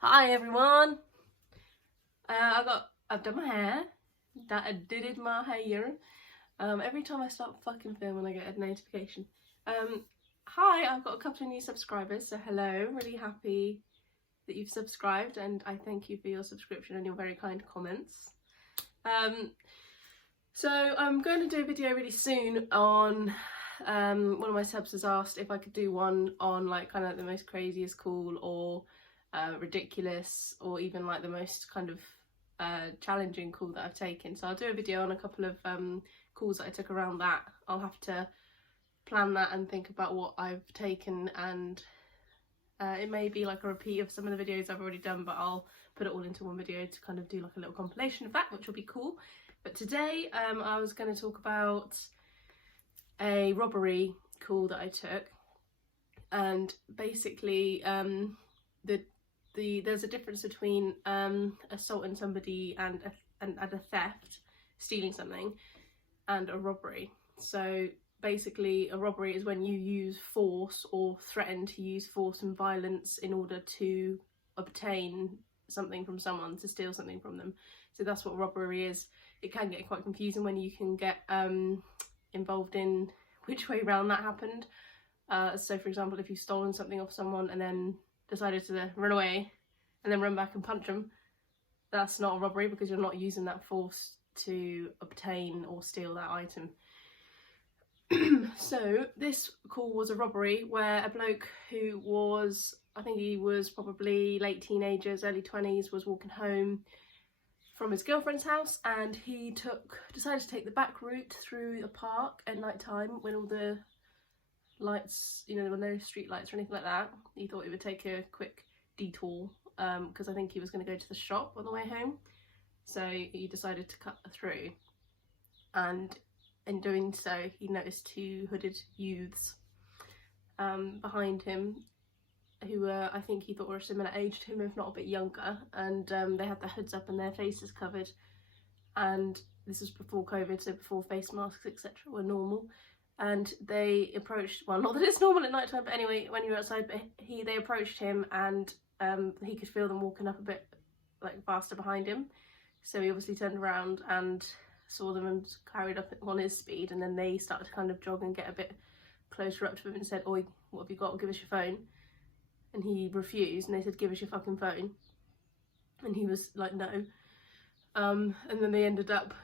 Hi everyone. I've done my hair. I did my hair. Every time I start fucking filming, I get a notification. Hi, I've got a couple of new subscribers, so hello. Really happy that you've subscribed, and I thank you for your subscription and your very kind comments. So I'm going to do a video really soon on. One of my subs has asked if I could do one on like kind of the most craziest cool or ridiculous, or even like the most kind of challenging call that I've taken. So I'll do a video on a couple of calls that I took around that. I'll have to plan that and think about what I've taken, and it may be like a repeat of some of the videos I've already done, but I'll put it all into one video to kind of do like a little compilation of that, which will be cool. But today I was going to talk about a robbery call that I took, and basically there's a difference between assaulting somebody and a theft, stealing something, and a robbery. So basically a robbery is when you use force or threaten to use force and violence in order to obtain something from someone, to steal something from them. So that's what robbery is. It can get quite confusing when you can get involved in which way round that happened. So for example, if you've stolen something off someone and then decided to run away and then run back and punch them, that's not a robbery, because you're not using that force to obtain or steal that item. So this call was a robbery where a bloke who was, I think he was probably late teenagers, early 20s, was walking home from his girlfriend's house, and he decided to take the back route through a park at night time when all the lights, you know, there were no street lights or anything like that. He thought he would take a quick detour because I think he was going to go to the shop on the way home. So he decided to cut through, and in doing so he noticed two hooded youths behind him, who were, I think he thought, were a similar age to him, if not a bit younger, and they had their hoods up and their faces covered. And this was before COVID, so before face masks etc were normal. And they approached, well, not that it's normal at night time, but anyway, when you were outside, but they approached him, and he could feel them walking up a bit like faster behind him. So he obviously turned around and saw them and carried up on his speed, and then they started to kind of jog and get a bit closer up to him and said, "Oi, what have you got? Give us your phone." And he refused, and they said, "Give us your fucking phone." And he was like, "No." And then they ended up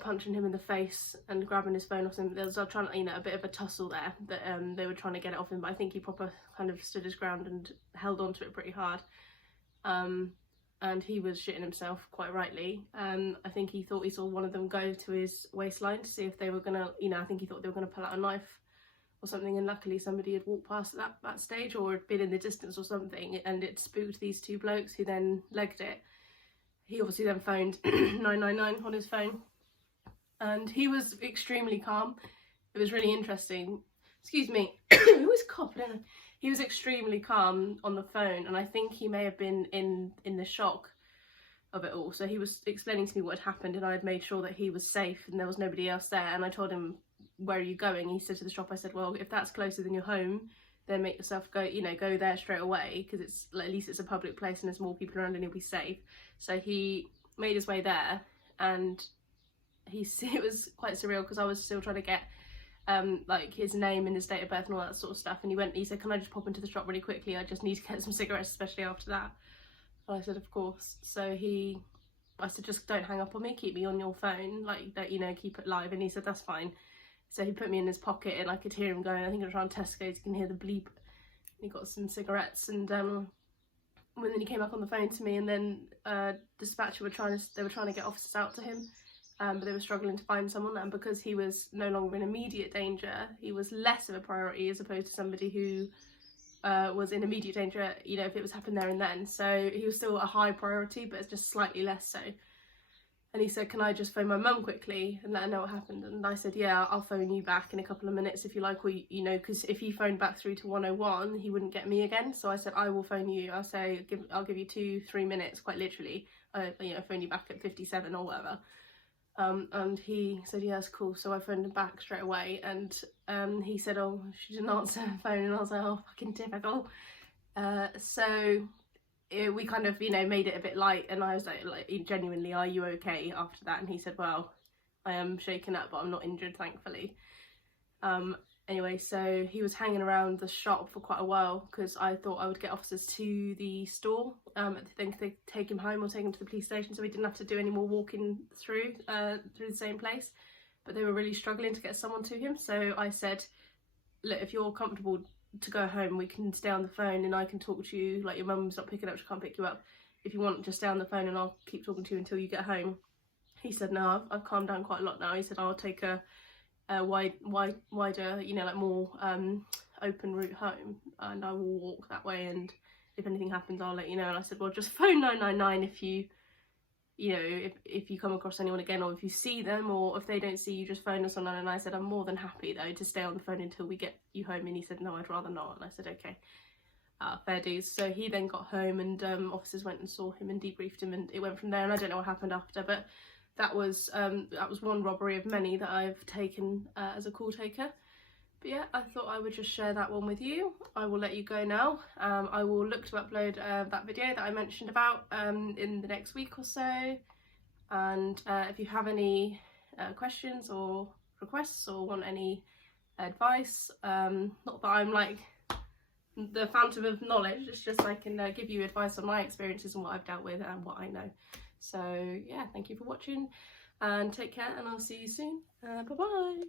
punching him in the face and grabbing his phone off him. There was trying, you know, a bit of a tussle there, that they were trying to get it off him, but I think he proper kind of stood his ground and held on to it pretty hard. And he was shitting himself, quite rightly. I think he thought he saw one of them go to his waistline to see if they were gonna, you know, I think he thought they were gonna pull out a knife or something, and luckily somebody had walked past that stage, or had been in the distance or something, and it spooked these two blokes, who then legged it. He obviously then phoned 999 on his phone, and he was extremely calm. It was really interesting. Excuse me, who was coughing? He was extremely calm on the phone, and I think he may have been in the shock of it all. So he was explaining to me what had happened, and I had made sure that he was safe and there was nobody else there. And I told him, "Where are you going?" He said, "To the shop." I said, "Well, if that's closer than your home, then make yourself go, you know, go there straight away, because it's at least it's a public place and there's more people around and you'll be safe." So he made his way there, and it was quite surreal, because I was still trying to get like his name and his date of birth and all that sort of stuff. And he said, "Can I just pop into the shop really quickly? I just need to get some cigarettes, especially after that." And I said, "Of course." So I said, "Just don't hang up on me, keep me on your phone, like, don't, you know, keep it live." And he said, "That's fine." So he put me in his pocket, and I could hear him going, I think it was around Tesco's, you can hear the bleep. He got some cigarettes, and then he came back on the phone to me, and then dispatcher were trying to get officers out to him, but they were struggling to find someone. And because he was no longer in immediate danger, he was less of a priority as opposed to somebody who was in immediate danger, you know, if it was happened there and then. So he was still a high priority, but it's just slightly less so. And he said, "Can I just phone my mum quickly and let her know what happened?" And I said, "Yeah, I'll phone you back in a couple of minutes if you like," or, you know, because if he phoned back through to 101, he wouldn't get me again. So I said, "I will phone you." I'll say, "I'll give you 2-3 minutes," quite literally. You know, phone you back at 57 or whatever. And he said, "Yeah, that's cool." So I phoned him back straight away, and he said, "Oh, she didn't answer her phone." And I was like, "Oh, fucking typical." So we kind of, you know, made it a bit light, and I was like genuinely, are you okay after that? And he said, well, I am shaken up, but I'm not injured, thankfully. Anyway, so he was hanging around the shop for quite a while because I thought I would get officers to the store, then they take him home or take him to the police station, so we didn't have to do any more walking through the same place. But they were really struggling to get someone to him, so I said, look, if you're comfortable to go home, we can stay on the phone and I can talk to you. Like, your mum's not picking up, she can't pick you up. If you want, just stay on the phone and I'll keep talking to you until you get home. He said, no, I've calmed down quite a lot now. He said, I'll take a wider, you know, like more open route home, and I will walk that way, and if anything happens I'll let you know. And I said, well, just phone 999 if you know, if you come across anyone again, or if you see them, or if they don't see you, just phone us on 999. I said, I'm more than happy though to stay on the phone until we get you home. And he said, no, I'd rather not. And I said, okay, fair dues. So he then got home, and officers went and saw him and debriefed him, and it went from there. And I don't know what happened after, but that was one robbery of many that I've taken as a call taker. But yeah, I thought I would just share that one with you. I will let you go now. I will look to upload that video that I mentioned about in the next week or so. And if you have any questions or requests or want any advice, not that I'm like the fountain of knowledge, it's just I can give you advice on my experiences and what I've dealt with and what I know. So yeah, thank you for watching and take care, and I'll see you soon. Bye bye.